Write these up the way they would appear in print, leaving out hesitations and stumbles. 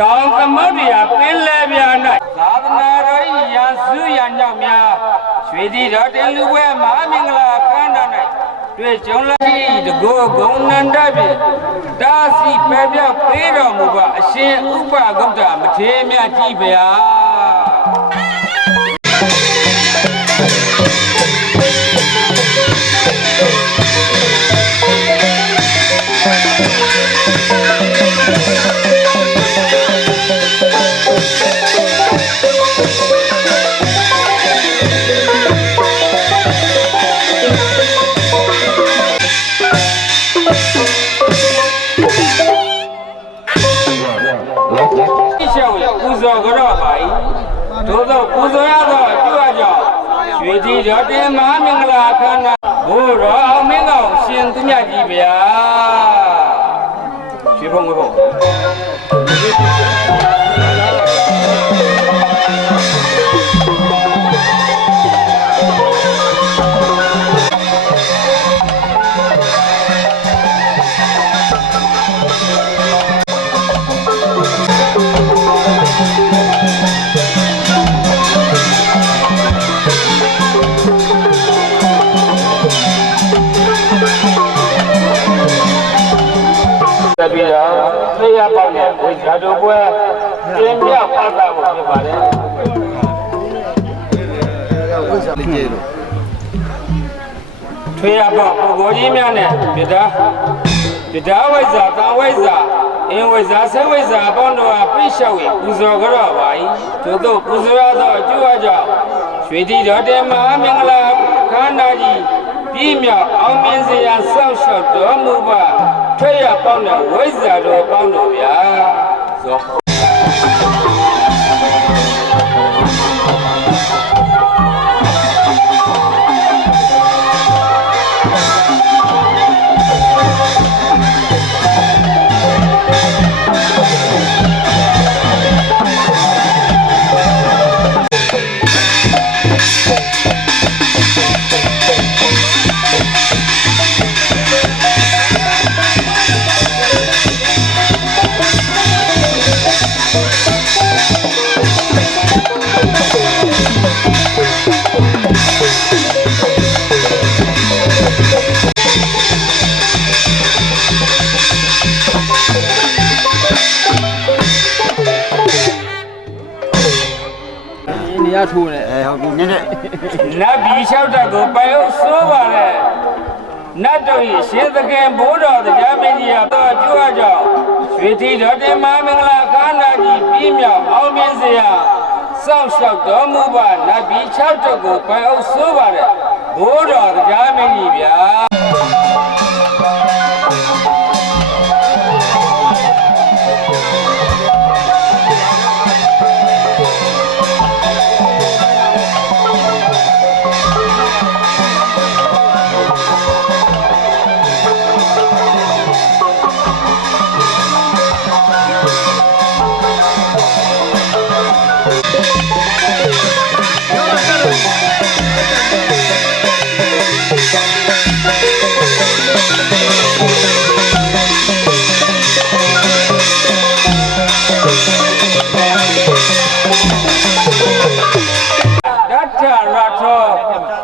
Don't come out here, Pillavia. Sadhana, Yasu, Yanya, Swedi, Rotelua, Mamingla, Kandana, Twitch, the go, and David, Darcy, Pebia, Pedro, Muba, She, Upa, Gota, Matemia, Tibia. ဇော်ကြတော့ပါ၏သို့သောပူဇော်ရသောအကျိုးအကြောင်းရွှေတိတော်တင်မဟာမင်္ဂလာအခမ်းအနားဘိုးတော်အောင်မင်းကောင်ရှင်သူမြတ်ကြီးဗျာရွှေဖုံငွေဖုံတပီတော့သိရပေါက်တဲ့ဝိဇ္ဇာတို့ပွဲကျင်းပြဖတ်တာကိုဖြစ်ပါတယ်ထွေရပေါက်ပုဂ္ဂိုလ်ကြီးများနဲ့ပြဒါဝိဇ္ဇာသာဝိဇ္ဇာအင်းဝိဇ္ဇာဆေဝိဇ္ဇာအပေါင်းတို့ဟာပြိလျှောက်၍ပူဇော်ကြတော့ပါ၏သို့သောပူဇော်ရသောအကျိုးအကြောင်းရွှေတိတော်တင်မဟာမင်္ဂလာခန္ဓာကြီးပြည့်မြောက်အောင်မြင်စေရန်စောင့်ရှောက်တော်မူပါထွေရပေါက်တဲ့ဝိဇ္ဇာတော်ပေါင်းတို့ဗျာဇောနေရာထိုးနေဟုတ်ပြီနည်းနည်းနတ်ပြည်လျှောက်တတ်ကိုပိုင်ဟုတ်ဆိုးပါလေနတ်တို့၏ရှင်သခင်ဘိုးတော်တရားမင်းကြီးဟာတော့ကြွားကြောင်းရွှေတိတော်တင်မဟာမင်္ဂလာခန္ဓာကြီးပြည့်မြောက်အောင်မြင်စေရန်စောင့်ရှောက်တော်မူပါနတ်ပြည်လျှောက်တတ်ကိုပိုင်ဟုတ်ဆိုးပါလေဘိုးတော်တရားမင်းကြီးဗျာ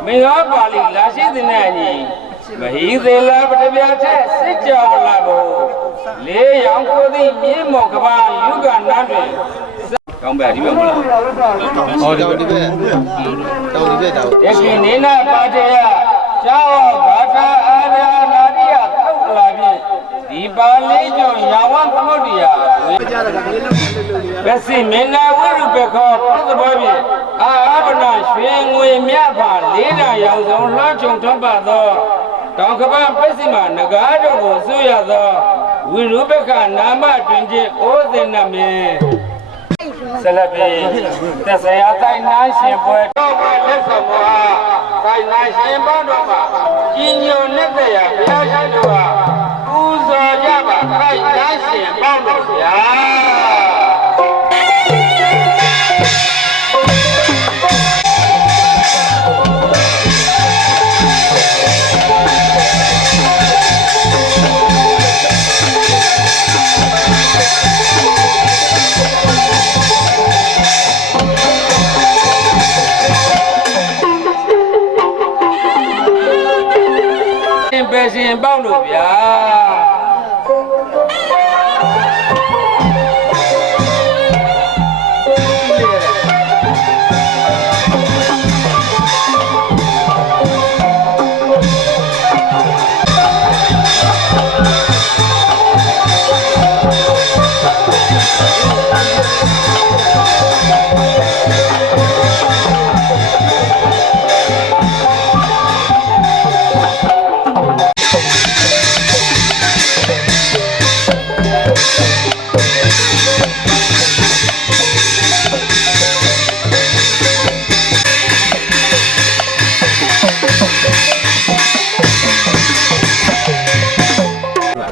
မင်းရောပါဠိလာရှိတဲ့နဲ့ညီမဟိသေလပတပြာထက်စစ်ကြောလာကိုလေးရောင်ကိုသည်မြေမော်ကဘာယုကနာတွင်ကောင်းပါဒီဘက်မလားဟောဒီဘက်တောင်းဒီဘက်တောင်းယခင်နေနာပါတေယကျောင်းဘာသာအာရနာရိယသုတ်လာဖြင့်ဒီပါဠိကျော်ရာဝသမုဒ္ဒရာဘက်စီမင်းနာဝိရုပခောပုသဘောဖြင့်အာဘနာရွှေငွေမြတ်ပါလေးနာရောင်စုံလှချုံထွန်းပါသောတောင်ကပ္ပပစ္စည်းမှာငကားတို့ကိုဆွရသောဝိရုပခနာမတွင်ချင်းဩဇင်နမေဆက်လက်ပြီးသက်စရာတိုင်းနာရှင်ပွဲတော့ပွဲလက်ဆောင်မဟာတိုင်းနာရှင်ဘောတော်မှာကြီးညိုလက်သက်ရာဘုရားရှင်တို့ဟာပူဇော်ကြပါတိုင်းနာရှင်ဘောတော်ဗျာပဲရှင်ပေါက်လို့ဗျာ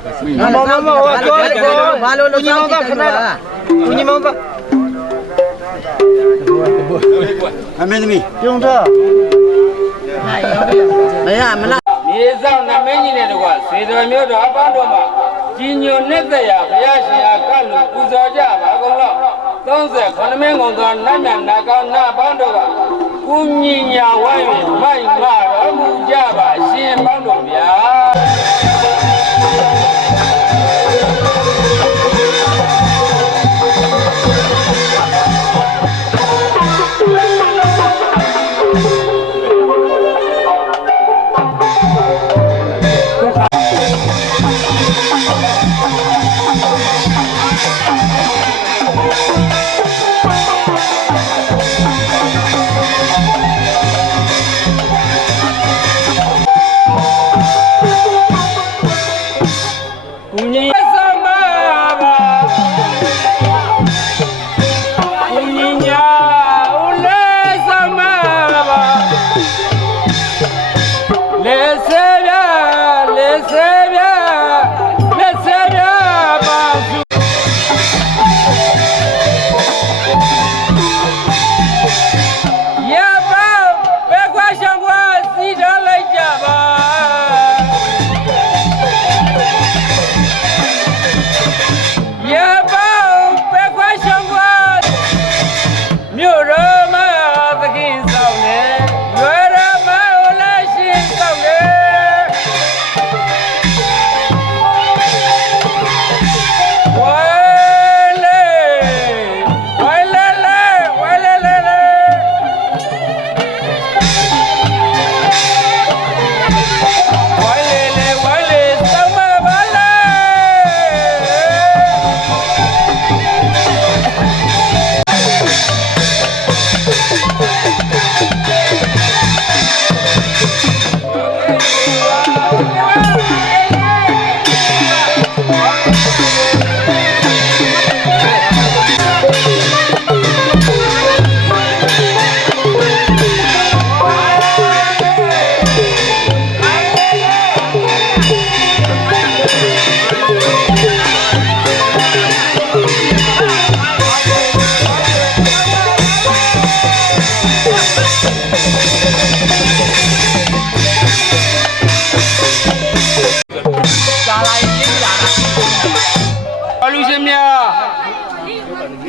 ဘာလို့လုံးဆောင်ကြည့်တယ်ကွာဦးညီမောင်က အမေသမီး ပြုံးတော့မရမလား မြေဆောင်နမင်းကြီးနဲ့တကွစေတော်မျိုးတော်အပေါင်းတို့မှာကြီးညိုနှစ်သက်ရာဘုရားရှင်အားကလို့ပူဇော်ကြပါကုန်လို့39မင်းကုန်သောနတ်မြတ်နာကောင်းနာပေါင်းတို့ကကုညီညာဝိုင်း၍မိုက်မတော်မူကြပါရှင်ပေါင်းတို့ဗျာ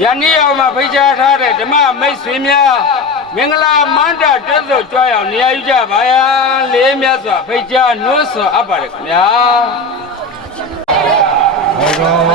ယနေ့အောင်မှာဖိတ်ကြားထားတဲ့ဓမ္မမိတ်ဆွေများမင်္ဂလာမန္တတက်သို့ကြွရောက်နေရာယူကြပါရန်လေးမြတ်စွာဖိတ်ကြားနှိုးဆော်အပ်ပါတယ်ခင်ဗျာ